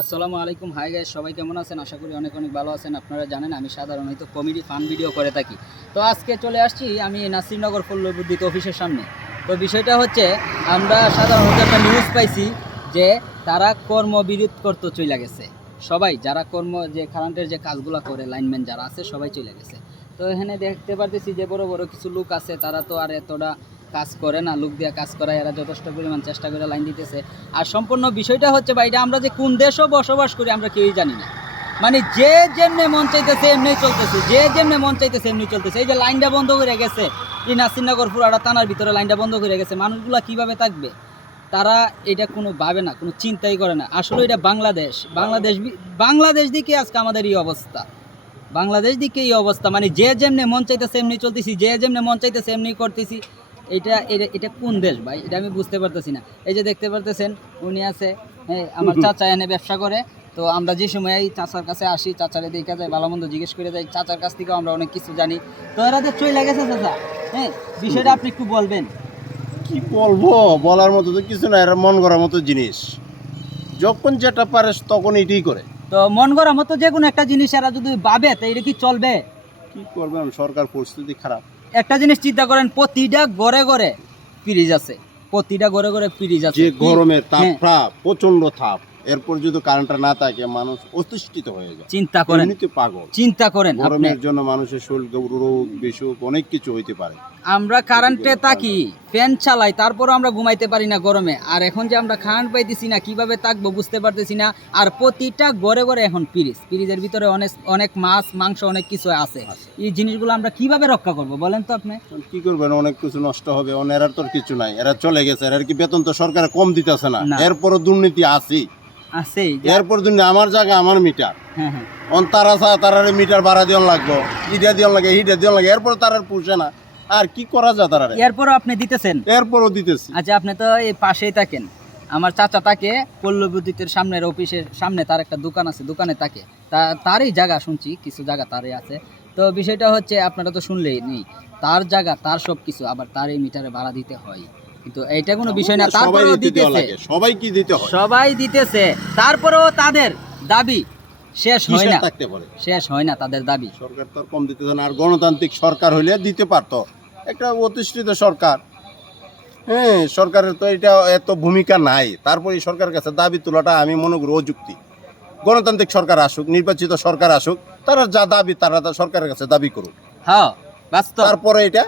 আসসালামু আলাইকুম। Hi guys সবাই কেমন আছেন? আশা করি অনেক অনেক ভালো আছেন। আপনারা জানেন, আমি সাধারণত কমেডি ফান ভিডিও করে থাকি। তো আজকে চলে আসছি আমি নাসিরনগর ফল্লবুদ্দিত অফিসের সামনে। তো বিষয়টা হচ্ছে, আমরা সাধারণত একটা নিউজ পাইছি যে তারা কর্মবিরোধ করতে চলে গেছে। সবাই, যারা কর্ম, যে কারেন্টের যে কাজগুলো করে লাইনম্যান যারা আছে, সবাই চলে গেছে। তো এখানে দেখতে পারতেছি যে বড় বড় কিছু লোক আছে, তারা তো আর এতটা কাজ করে না, লোক দিয়ে কাজ করায়, এরা যথেষ্ট পরিমাণ চেষ্টা করে লাইন দিতেছে। আর সম্পূর্ণ বিষয়টা হচ্ছে বা এটা আমরা যে কোন দেশও বসবাস করি আমরা কেউই জানি না। মানে যে যেমনি মন চাইতেছে এমনি চলতেছে, যে যেমনি মন চাইতেছে এমনি চলতেছে। এই যে লাইনটা বন্ধ করে গেছে, এই নাসিরনগর পুরাটা থানার ভিতরে লাইনটা বন্ধ করে গেছে, মানুষগুলো কীভাবে থাকবে? তারা এটা কোনো ভাবে না, কোনো চিন্তাই করে না। আসলে এটা বাংলাদেশ বাংলাদেশ বাংলাদেশ দিকে আজকে আমাদের এই অবস্থা। বাংলাদেশ দিকে এই অবস্থা মানে যে যেমনি মন চাইতেছে এমনি চলতেছি, যে যেমনি মন চাইতেছে এমনি করতেছি। এটা এটা এটা কোন দেশ ভাই? এটা আমি বুঝতে পারতেছি না। এই যে দেখতে পারতেছেন উনি আছে হ্যাঁ আমার চাচা এনে ব্যবসা করে। তো আমরা যে সময় এই চাচার কাছে আসি চাচারে দেখা যায় ভালো মন্দ জিজ্ঞেস করে যাই চাচার কাছ থেকেও আমরা অনেক কিছু জানি। তো এরা যে চলে গেছে চাচা। হ্যাঁ বিষয়টা আপনি একটু বলবেন। কি বলব? বলার মতো তো কিছু না এরা মন করার মতো জিনিস। যখন যেটা পারে তখন এটাই করে। তো মন করার মতো যে কোনো একটা জিনিস এরা যদি ভাবে তো এটা কি চলবে? কি করবেন সরকার পরিস্থিতি খারাপ। একটা জিনিস চিন্তা করেন প্রতিটা ঘরে ঘরে ফ্রিজ আছে। প্রতিটা ঘরে ঘরে ফ্রিজ আছে। গরমের তাপ তাপটা প্রচণ্ড তাপ। এরপর যদি কারেন্টটা না থাকে মানুষ অতিষ্ঠিত হয়ে যায়। চিন্তা করেন। এমনিতে পাগল। চিন্তা করেন গরমের জন্য মানুষের শরীর রোগ বিসুখ অনেক কিছু হইতে পারে। আমরা কারেন্টে থাকি ফ্যান চালাই তারপর আমরা ঘুমাইতে পারি না গরমে। আর এখন যে আমরা কারেন্ট পাইতেছি না কীভাবে থাকব বুঝতে পারতেছি না। আর প্রতিটা ঘরে ঘরে এখন ফ্রিজ ফ্রিজের ভিতরে অনেক অনেক মাছ মাংস অনেক কিছু আছে। এই জিনিসগুলো আমরা কীভাবে রক্ষা করব বলেন তো আপনি? কি করবেন? অনেক কিছু নষ্ট হবে অন এরার তোর কিছু নাই। এরা চলে গেছে এরার কি বেতন তো সরকার কম দিতেছে না। এরপরও দুর্নীতি আছেই। এরপর দুর্নীতি আমার জায়গা আমার মিটার হ্যাঁ হ্যাঁ। অন তারা চা তারারে মিটার ভাড়া দিয়ন লাগবো ইটা দিয়ন লাগে হিটা দিয়ন লাগে এরপর তারার পুষে না। আর কি করা যায় তারারে? এরপরও আপনি দিতেছেন? এরপরও দিতেছি। আচ্ছা আপনি তো এই পাশেই থাকেন। আমার চাচা তাকে পল্লবিদ্যুতের সামনের অফিসের সামনে তার একটা দোকান আছে দোকানে তাকে। তা তারই জায়গা শুনছি কিছু জায়গা তারই আছে। তো বিষয়টা হচ্ছে আপনারা তো শুনলেই নেই তার জায়গা তার সব কিছু আবার তার এই মিটারে ভাড়া দিতে হয়। কিন্তু এইটা কোনো বিষয় না তারপরেও দিতেছে। লাগে সবাই কি দিতে হয়? সবাই দিতেছে তারপরেও তাদের দাবি শেষ হয় না। থাকতে পারে? শেষ হয় না তাদের দাবি। সরকার তো কম দিতেছে না আর গণতান্ত্রিক সরকার হইলে দিতে পারতো। একটা প্রতিষ্ঠিত সরকার হ্যাঁ সরকারের তো এটা এত ভূমিকা নাই। তারপরে সরকারের কাছে দাবি তোলাটা আমি মনে করি অযুক্তি। গণতান্ত্রিক সরকার আসুক নির্বাচিত সরকার আসুক তারা যা দাবি তারা তা সরকারের কাছে দাবি করুক। হ্যাঁ তারপরে এটা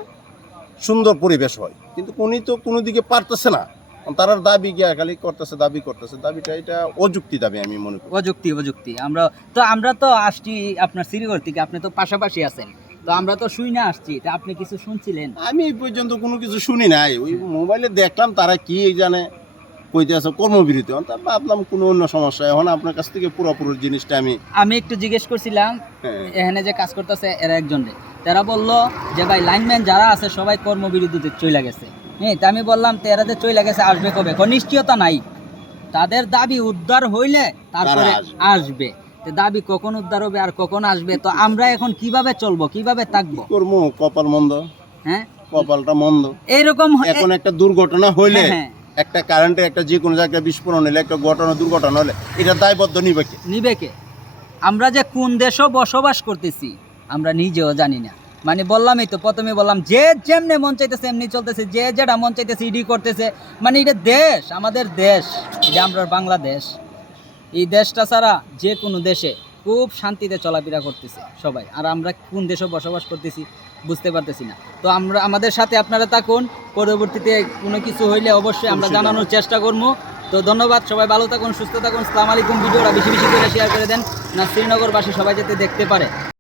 সুন্দর পরিবেশ হয়। কিন্তু উনি তো কোনো দিকে পারতেছে না। তারার দাবি গিয়া খালি করতেছে দাবি করতেছে। দাবিটা এটা অযুক্তি দাবি আমি মনে করি। অযুক্তি প্রযুক্তি আমরা তো আমরা তো আসছি আপনার শ্রীগড় থেকে আপনি তো পাশাপাশি আছেন। তো আমরা তো শুই না আসছি তা আপনি কিছু শুনছিলেন? আমি এই পর্যন্ত কোনো কিছু শুনি নাই। ওই মোবাইলে দেখলাম তারা কি জানে কইতে আছে কর্মবিরতি তা ভাবলাম কোনো অন্য সমস্যা। এখন আপনার কাছ থেকে পুরোপুরি জিনিসটা আমি আমি একটু জিজ্ঞেস করছিলাম হ্যাঁ, এখানে যে কাজ করতেছে এরা একজন তারা বলল যে ভাই লাইনম্যান যারা আছে সবাই কর্মবিরতিতে চলে গেছে। হ্যাঁ তা আমি বললাম তো এরা যে চলে গেছে আসবে কবে? কোনো নিশ্চয়তা নাই। তাদের দাবি উদ্ধার হইলে তারপরে আসবে। দাবি কখন উদ্ধার হবে আর কখন আসবে তো আমরা এখন কীভাবে চলবো কীভাবে থাকব? করব? কপাল মন্দ। হ্যাঁ? কপালটা মন্দ। এইরকম হ- এখন একটা দুর্ঘটনা হইলে হ্যাঁ, হ্যাঁ। একটা কারেন্টের একটা যে কোনো জায়গায় বিস্ফোরণ হলে একটা ঘটনা দুর্ঘটনা হলে এটা দায়বদ্ধ নিবে কে? নিবে কে? আমরা যে কোন দেশও বসবাস করতেছি আমরা নিজেও জানি না। মানে বললামই তো প্রথমে বললাম যে যেমনি মন চাইতেছে এমনি চলতেছে যে যেটা মন চাইতেছে ইডি করতেছে। মানে এটা দেশ আমাদের দেশ এটা আমরা বাংলাদেশ। এই দেশটা ছাড়া যে কোনো দেশে খুব শান্তিতে চলাফেরা করতেছে সবাই। আর আমরা কোন দেশে বসবাস করতেছি বুঝতে পারতেছি না। তো আমরা আমাদের সাথে আপনারা থাকুন পরবর্তীতে কোনো কিছু হইলে অবশ্যই আমরা জানানোর চেষ্টা করব। তো ধন্যবাদ সবাই ভালো থাকুন সুস্থ থাকুন সালাম আলাইকুম ভিডিওটা বেশি বেশি করে শেয়ার করে দেন। না শ্রীনগরবাসী সবাই যাতে দেখতে পারে।